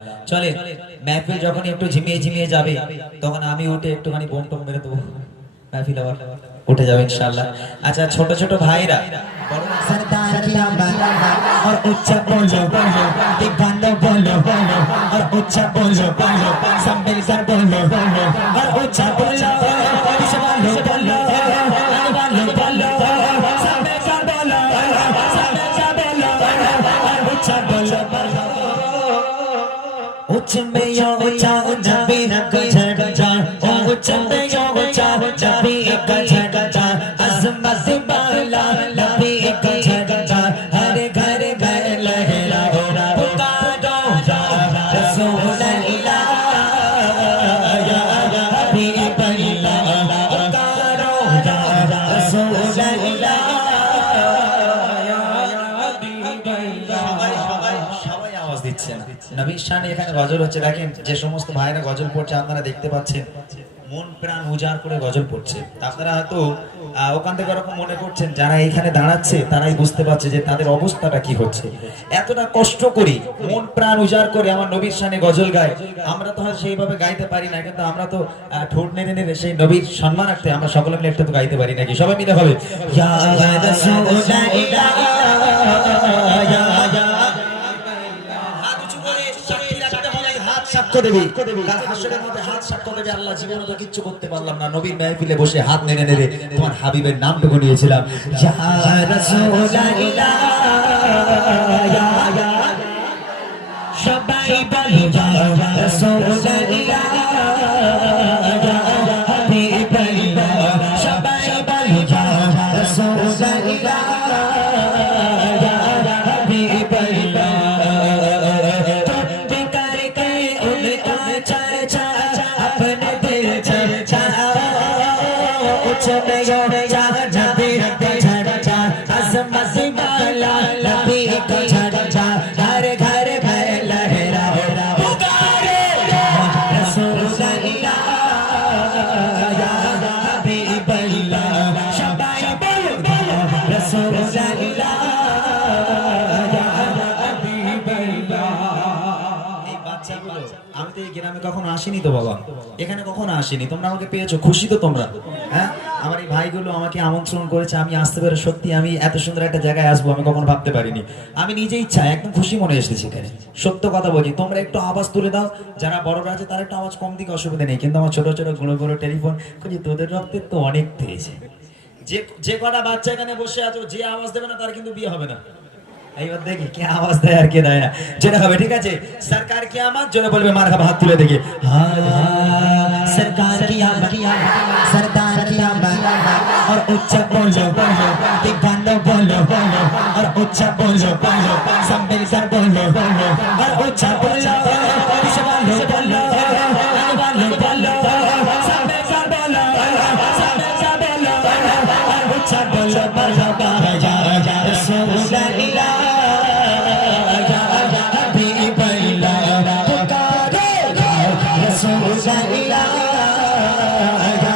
চলে महफिल যখন একটু ঝিমিয়ে ঝিমিয়ে যাবে তখন আমি উঠে একটুখানি বোম টম মেরে দেবো महफिल আবার উঠে যাবে ইনশাআল্লাহ। আচ্ছা ছোট ছোট ভাইরা सरदार किया और उच्च बोलो दीवानो बोलो और उच्च बोलो सब मिलकर बोलो और उच्च बोलो वालो बोलो वालो बोलो सब मिलकर बोलो सब मिलकर बोलो और उच्च बोलो उच्च में यो उच्चा जबी का झटका उच्च में यो उच्चा जबी का झटका अज़मत बाला नबी का झटका हर घर घर लहरा पुकारो रसूल अल्लाह या हबीब अल्लाह पुकारो रसूल अल्लाह या हबीब अल्लाह সবাই আওয়াজ দিচ্ছে না। নবীর শানে এখানে গজল হচ্ছে, দেখেন যে সমস্ত ভাইরা গজল পড়ছে আপনারা দেখতে পাচ্ছেন মন প্রাণ উজাড় করে গজল পড়ছে। আপনারা হয়তো ওখান থেকে ওরকম মনে করছেন যারা এখানে দাঁড়াচ্ছে তারাই বুঝতে পারছে যে তাদের অবস্থাটা কি হচ্ছে। এতটা কষ্ট করি মন প্রাণ উজাড় করে আমার নবীর শানে গজল গায়, আমরা তো হয়তো সেইভাবে গাইতে পারি না, কিন্তু আমরা তো ঠোঁট নেড়ে নেড়ে সেই নবীর সম্মানার্থে আমরা সকলে মিলে একটু তো গাইতে পারি নাকি? সবাই মিলে হবে या रसूल इलाह या হাত উঁচু করে সাক্ষী রাখতে হবে, হাত সাক্ষ্য দেবে। কাল হাসরের মধ্যে হাত সাক্ষ্য দেবে, আল্লাহ জীবনে তো কিচ্ছু করতে পারলাম না, নবীর মাহফিলে বসে হাত নেড়ে নেড়ে তোমার হাবিবের নামটুকু নিয়েছিলাম। या रसूल इलाह या সবাই বলো या रसूल इलाह या हबीब अल्लाह সবাই বলো या रसूल इलाह या हबीब अल्लाह अपने दिल चर्चा उच्च में यो नबी का झंडा अज़मत वाला नबी का झंडा हर घर में लहरा पुकारे रसूल अल्लाह या हबीब अल्लाह शबाई बोलो रसूल अल्लाह या हबीब अल्लाह। এই বাচ্চাগুলো, আমি তো এই গ্রামে কখনো আসিনি তো বাবা, এখানে কখনো আসিনি, তোমরা আমাকে পেয়েছো, খুশি তো তোমরা? হ্যাঁ, আমার এই ভাইগুলো আমাকে আমন্ত্রণ করেছে, আমি আসতে পেরে সত্যি আমি এত সুন্দর একটা জায়গায় আসবো আমি কখনো ভাবতে পারিনি। আমি নিজে ইচ্ছা একদম খুশি মনে এসেছি এখানে, সত্য কথা বলছি। তোমরা একটু আওয়াজ তুলে দাও, যারা বড়রা আছে তারা একটু আওয়াজ কম দিকে অসুবিধা নেই, কিন্তু আমার ছোট ছোট গুঁড়ো গুঁড়ো টেলিফোন খুঁজি, তোদের রক্তের তো অনেক পেয়েছে। যে কটা বাচ্চা এখানে বসে আছো, যে আওয়াজ দেবে না তার কিন্তু বিয়ে হবে না। এইবার দেখি কে আওয়াজ দেয় আর কে দেয় না, যেটা হবে ঠিক আছে। সরকার কি আমার জন্য বলবে মার খাবা, হাত তুলে দেখি। सरकार की आमद सरदार की आमद और उच्च बोलो दीवानो बोलो और उच्च बोलो सब मिलकर बोलो और उच्च बोलो वालो बोलो वालो बोलो सब मिलकर बोलो सब मिलकर बोलो और उच्च बोलो मरहबा या रसूल अल्लाह या हबीब अल्लाह पुकारो रसूल अल्लाह या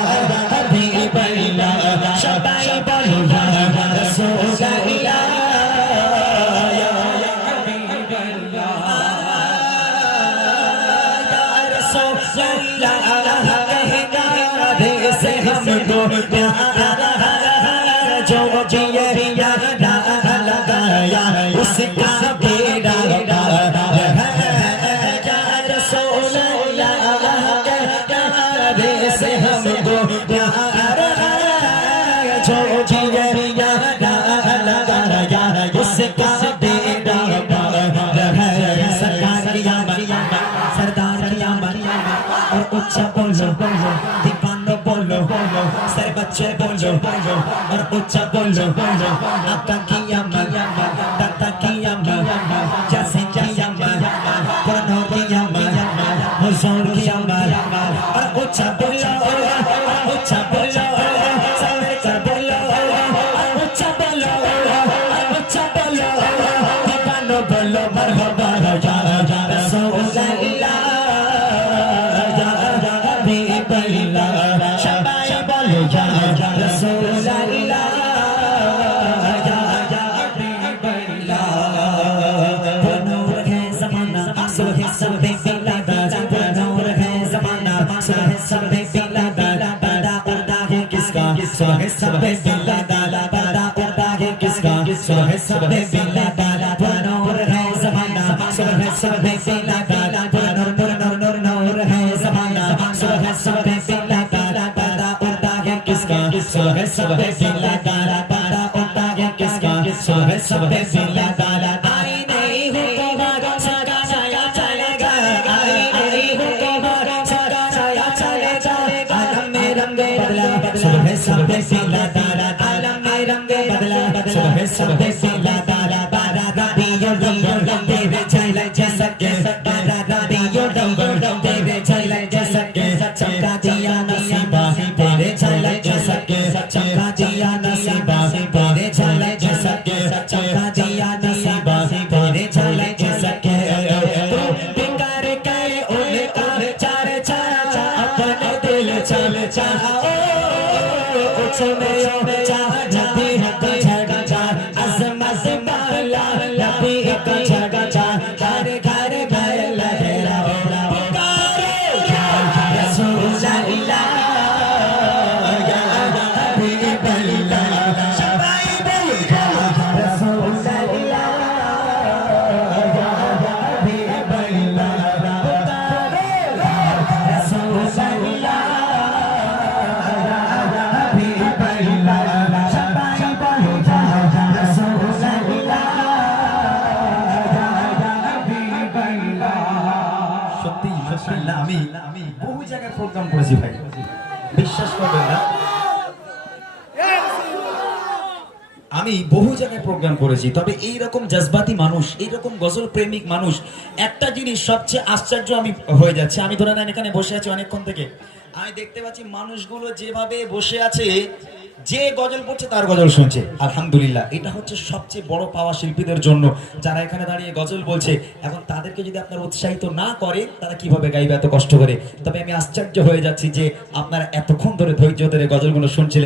हबीब अल्लाह शबाई बोलो या रसूल अल्लाह या हबीब अल्लाह या रसूल अल्लाह कहना दे से हमको प्यार जो जिए या लगाया उसका बेड़ा या रसूल अल्लाह कहना दे से हमको प्यार जो जिए या लगाया उसका बेड़ा सरकार की आमद सरदार की आमद और उच्च बोलो दीवानो बोलो सर बच्चे बोलो और उच्च बोलो आपका की आमद दाता की आमद जैसे की आमद पुरानों की आमद हुजूर की आमद और उच्च बोलो उच्च बोलो सब बोलो उच्च बोलो उच्च बोलो दीवानो बोलो मरहबा या रसूल अल्लाह या हबीब अल्लाह शबाई बोलो या रसूल अल्लाह या बिला नूर है ज़माना सुबह सबे बिला बड़ा उड़ता है किसका सुबह सबे बिला बड़ा उड़ता है किसका सुबह सबे बिला नूर है ज़माना सुबह सबे बिला नूर है ज़माना सुबह सबे बिला बड़ा उड़ता है किसका सुबह सबे बिला बड़ा उड़ता है किसका सुबह सबे बिला आई नहीं हुक्म सगा छाया चलेगा आई नहीं हुक्म सगा छाया चलेगा आलम में रंग बदला सुबह सबे बिला आलम में रंग बदला सुबह सबे बिला बारा राडियो डंबर तेरे चले जैसा के बारा राडियो डंबर तेरे चले जैसा के चमका दिया नसीबा तेरे चले जैसा के चमका दिया नसीबा तेरे चले जैसा के चमका दिया नसीबा तेरे चले जैसा के तू बिकार के उनका चार चार अपने दिल चल चाहो उछमे चाह नबी हक झगा चाह अज़म बाला नबी हक झगा चाह घर घर भय लहरा पुकारो या रसूल अल्लाह या हबीब अल्लाह शबाई बोल या रसूल अल्लाह या हबीब अल्लाह पुकारो या रसूल अल्लाह সত্যি সত্যি না, আমি বহু জায়গায় প্রোগ্রাম করেছি ভাই, বিশ্বাস করবেন না, আমি বহু জায়গায় প্রোগ্রাম করেছি। তবে এই রকম জজবাতি মানুষ, এই রকম গজল প্রেমিক মানুষ, একটা জিনিস সবচেয়ে আশ্চর্য আমি হয়ে যাচ্ছে। আমি ধরে নেন এখানে বসে আছি অনেকক্ষণ থেকে, আমি দেখতে পাচ্ছি মানুষগুলো যেভাবে বসে আছে, যে গজল পড়ছে তার গজল শুনছে। আলহামদুলিল্লাহ, এটা হচ্ছে সবচেয়ে বড় পাওয়া শিল্পীদের জন্য, যারা এখানে দাঁড়িয়ে গজল বলছে। এখন তাদেরকে যদি আপনারা উৎসাহিত না করে, তারা কিভাবে গাইবে এত কষ্ট করে? তবে আমি আশ্চর্য হয়ে যাচ্ছি যে আপনারা এতক্ষণ ধরে ধৈর্য ধরে গজলগুলো শুনছিলেন।